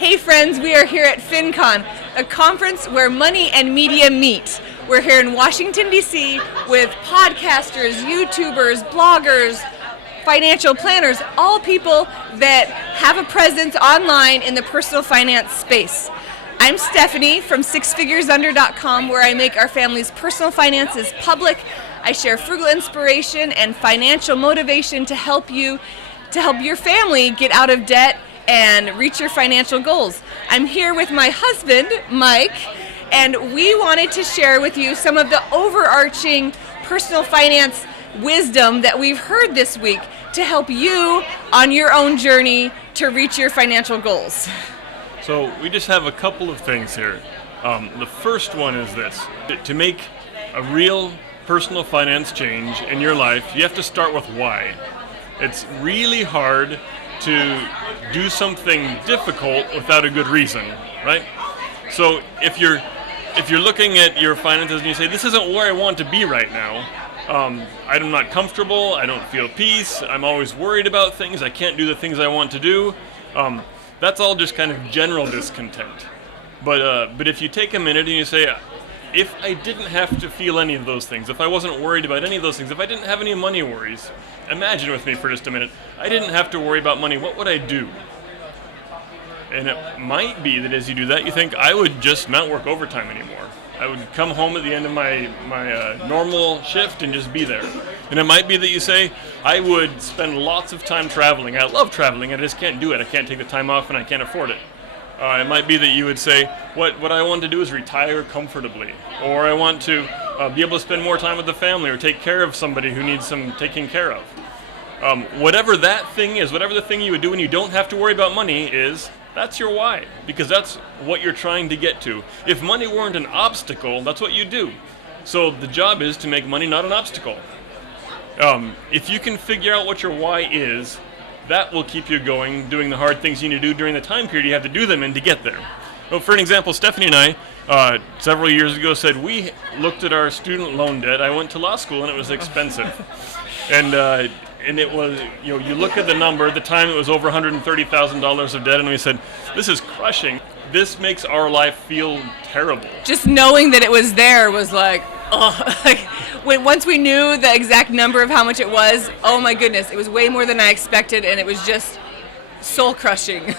Hey friends, we are here at Fincon, a conference where money and media meet. We're here in Washington, D.C. with podcasters, YouTubers, bloggers, financial planners, all people that have a presence online in the personal finance space. I'm Stephanie from SixFiguresUnder.com, where I make our family's personal finances public. I share frugal inspiration and financial motivation to help your family get out of debt and reach your financial goals. I'm here with my husband, Mike, and we wanted to share with you some of the overarching personal finance wisdom that we've heard this week to help you on your own journey to reach your financial goals. So we just have a couple of things here. The first one is this. To make a real personal finance change in your life, you have to start with why. It's really hard to do something difficult without a good reason, right? So if you're looking at your finances and you say, this isn't where I want to be right now, I'm not comfortable, I don't feel peace, I'm always worried about things, I can't do the things I want to do, that's all just kind of general discontent. But if you take a minute and you say, if I didn't have to feel any of those things, if I wasn't worried about any of those things, if I didn't have any money worries, imagine with me for just a minute, I didn't have to worry about money, what would I do? And it might be that as you do that, you think, I would just not work overtime anymore. I would come home at the end of my normal shift and just be there. And it might be that you say, I would spend lots of time traveling. I love traveling, I just can't do it. I can't take the time off and I can't afford it. It might be that you would say, what I want to do is retire comfortably. Or I want to be able to spend more time with the family or take care of somebody who needs some taking care of. Whatever that thing is, whatever the thing you would do when you don't have to worry about money is, that's your why, because that's what you're trying to get to. If money weren't an obstacle, that's what you do. So the job is to make money not an obstacle. If you can figure out what your why is, that will keep you going, doing the hard things you need to do during the time period you have to do them in to get there. Well, for an example, Stephanie and I, several years ago, said we looked at our student loan debt. I went to law school and it was expensive. And it was, you look at the number, at the time it was over $130,000 of debt, and we said, this is crushing. This makes our life feel terrible. Just knowing that it was there was like, once we knew the exact number of how much it was, oh my goodness, it was way more than I expected, and it was just soul crushing.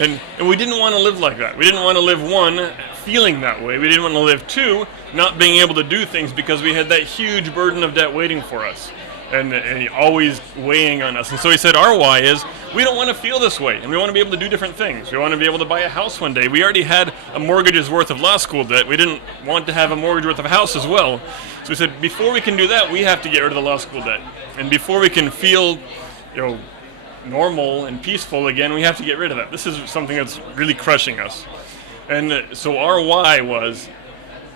And we didn't want to live like that. We didn't want to live, one, feeling that way. We didn't want to live, two, not being able to do things because we had that huge burden of debt waiting for us. And always weighing on us. And so he said, our why is, we don't want to feel this way, and we want to be able to do different things. We want to be able to buy a house one day. We already had a mortgage's worth of law school debt. We didn't want to have a mortgage worth of a house as well. So we said, before we can do that, we have to get rid of the law school debt. And before we can feel, normal and peaceful again, we have to get rid of that. This is something that's really crushing us. And so our why was,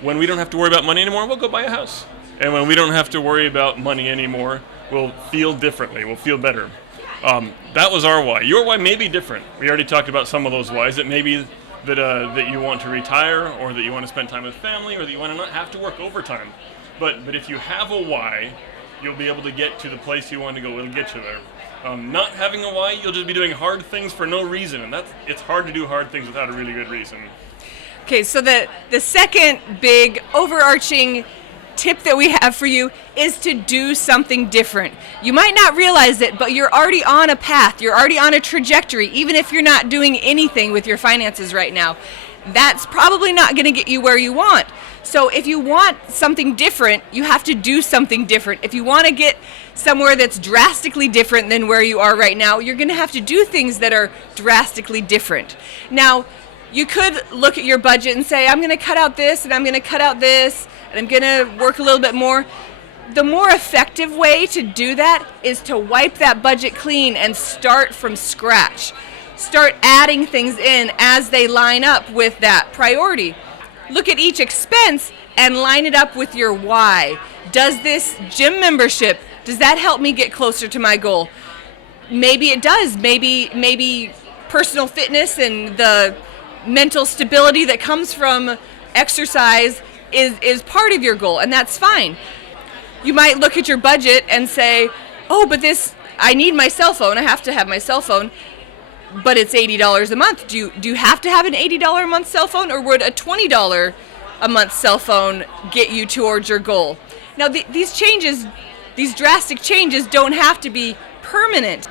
when we don't have to worry about money anymore, we'll go buy a house. And when we don't have to worry about money anymore, we'll feel differently, we'll feel better. That was our why. Your why may be different. We already talked about some of those whys. It may be that you want to retire, or that you want to spend time with family, or that you want to not have to work overtime. But if you have a why, you'll be able to get to the place you want to go. It'll get you there. Not having a why, you'll just be doing hard things for no reason. And it's hard to do hard things without a really good reason. Okay, so the second big overarching tip that we have for you is to do something different. You might not realize it, but you're already on a path. You're already on a trajectory, even if you're not doing anything with your finances right now. That's probably not going to get you where you want. So if you want something different, you have to do something different. If you want to get somewhere that's drastically different than where you are right now, you're going to have to do things that are drastically different. Now, you could look at your budget and say, I'm going to cut out this, and I'm going to cut out this, and I'm going to work a little bit more. The more effective way to do that is to wipe that budget clean and start from scratch. Start adding things in as they line up with that priority. Look at each expense and line it up with your why. Does this gym membership, does that help me get closer to my goal? Maybe it does. Maybe personal fitness and the mental stability that comes from exercise is part of your goal, and that's fine. You might look at your budget and say, oh, but I need my cell phone. I have to have my cell phone. but it's $80 a month. Do you have to have an $80 a month cell phone, or would a $20 a month cell phone get you towards your goal? Now, these drastic changes don't have to be permanent.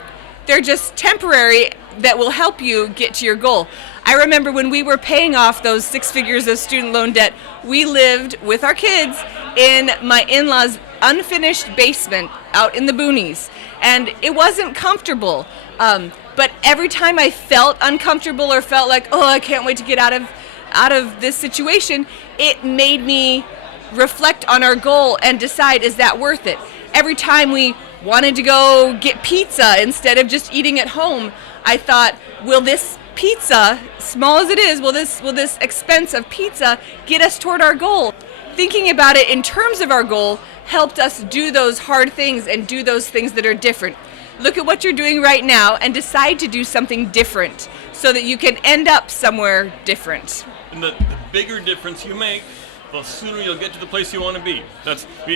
They're just temporary that will help you get to your goal. I remember when we were paying off those 6 figures of student loan debt, we lived with our kids in my in-laws' unfinished basement out in the boonies. And it wasn't comfortable. But every time I felt uncomfortable or felt like, oh, I can't wait to get out of this situation, it made me reflect on our goal and decide, is that worth it? Every time we wanted to go get pizza instead of just eating at home, I thought, will this pizza, small as it is, will this expense of pizza get us toward our goal? Thinking about it in terms of our goal helped us do those hard things and do those things that are different. Look at what you're doing right now and decide to do something different so that you can end up somewhere different. And the bigger difference you make, the sooner you'll get to the place you want to be.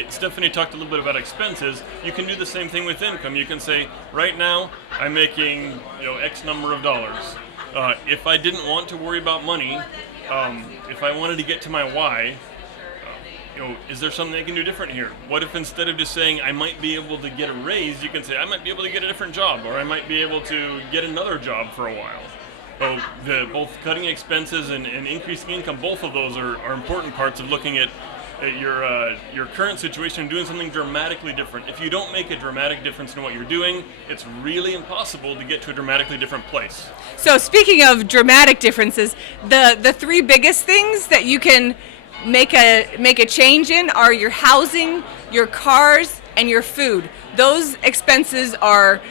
Stephanie talked a little bit about expenses. You can do the same thing with income. You can say, right now, I'm making X number of dollars. If I didn't want to worry about money, if I wanted to get to my why, is there something I can do different here? What if instead of just saying I might be able to get a raise, you can say I might be able to get a different job, or I might be able to get another job for a while. So both cutting expenses and increasing income, both of those are important parts of looking at your current situation and doing something dramatically different. If you don't make a dramatic difference in what you're doing, it's really impossible to get to a dramatically different place. So speaking of dramatic differences, the 3 biggest things that you can make a change in are your housing, your cars, and your food. Those expenses are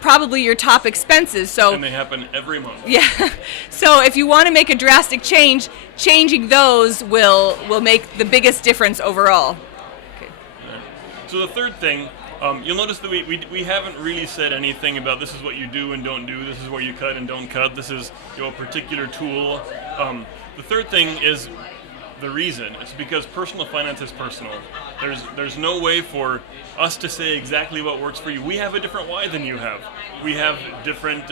probably your top expenses. And they happen every month. Yeah. So if you want to make a drastic change, changing those will make the biggest difference overall. Okay. Right. So the third thing, you'll notice that we haven't really said anything about this is what you do and don't do, this is where you cut and don't cut, this is a particular tool. The third thing is the reason. It's because personal finance is personal. There's no way for us to say exactly what works for you. We have a different why than you have. We have different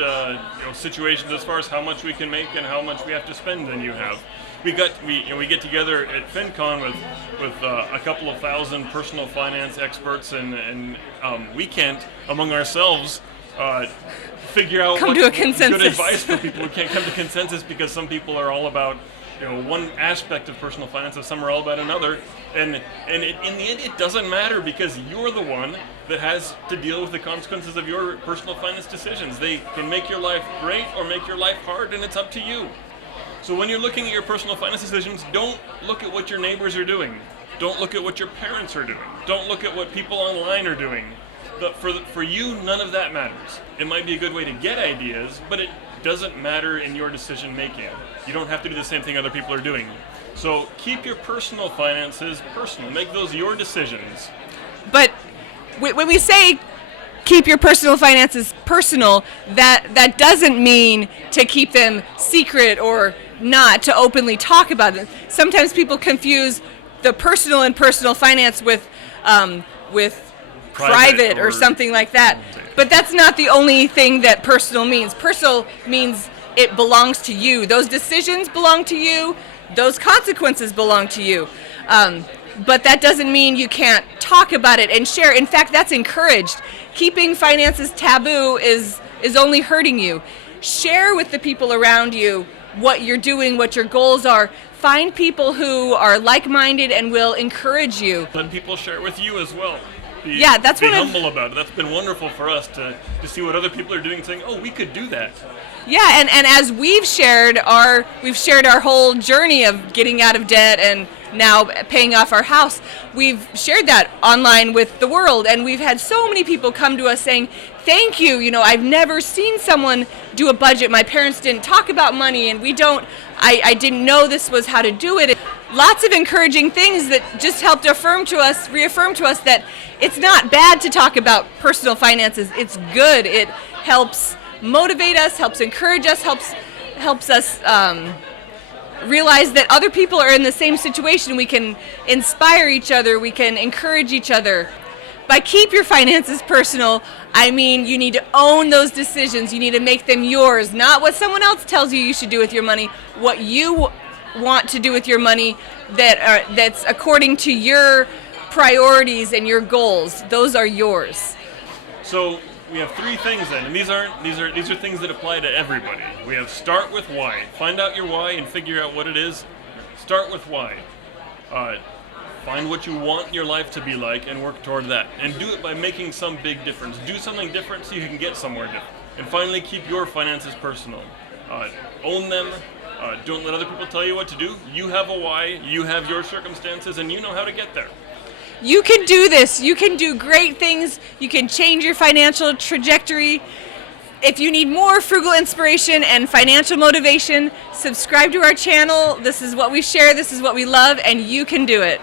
situations as far as how much we can make and how much we have to spend than you have. We get together at Fincon with a couple of thousand personal finance experts, and we can't among ourselves figure out what's good advice for people. We can't come to consensus because some people are all about one aspect of personal finance, and some are all about another, and in the end it doesn't matter because you're the one that has to deal with the consequences of your personal finance decisions. They can make your life great or make your life hard, and it's up to you. So when you're looking at your personal finance decisions, don't look at what your neighbors are doing. Don't look at what your parents are doing. Don't look at what people online are doing. But for you, none of that matters. It might be a good way to get ideas, but it doesn't matter in your decision making. You don't have to do the same thing other people are doing. So keep your personal finances personal. Make those your decisions. But when we say keep your personal finances personal, that doesn't mean to keep them secret or not to openly talk about them. Sometimes people confuse the personal and personal finance with private or something like that. But that's not the only thing that personal means. Personal means it belongs to you. Those decisions belong to you. Those consequences belong to you. But that doesn't mean you can't talk about it and share. In fact, that's encouraged. Keeping finances taboo is only hurting you. Share with the people around you what you're doing, what your goals are. Find people who are like-minded and will encourage you. Let people share with you as well. Be humble about it. That's been wonderful for us to see what other people are doing, saying, "Oh, we could do that." Yeah, and as we've shared our whole journey of getting out of debt and now paying off our house, we've shared that online with the world, and we've had so many people come to us saying, "Thank you. I've never seen someone do a budget. My parents didn't talk about money, and I didn't know this was how to do it." Lots of encouraging things that just helped reaffirm to us that it's not bad to talk about personal finances. It's good. It helps motivate us, helps encourage us, helps us realize that other people are in the same situation. We can inspire each other. We can encourage each other. By keep your finances personal, I mean, you need to own those decisions. You need to make them yours, not what someone else tells you should do with your money, what you want to do with your money that's according to your priorities and your goals. Those are yours. So we have three things then, and these are things that apply to everybody. We have start with why. Find out your why and figure out what it is. Start with why. Find what you want your life to be like and work toward that. And do it by making some big difference. Do something different so you can get somewhere different. And finally, keep your finances personal. Own them. Don't let other people tell you what to do. You have a why, you have your circumstances, and you know how to get there. You can do this. You can do great things. You can change your financial trajectory. If you need more frugal inspiration and financial motivation, subscribe to our channel. This is what we share. This is what we love, and you can do it.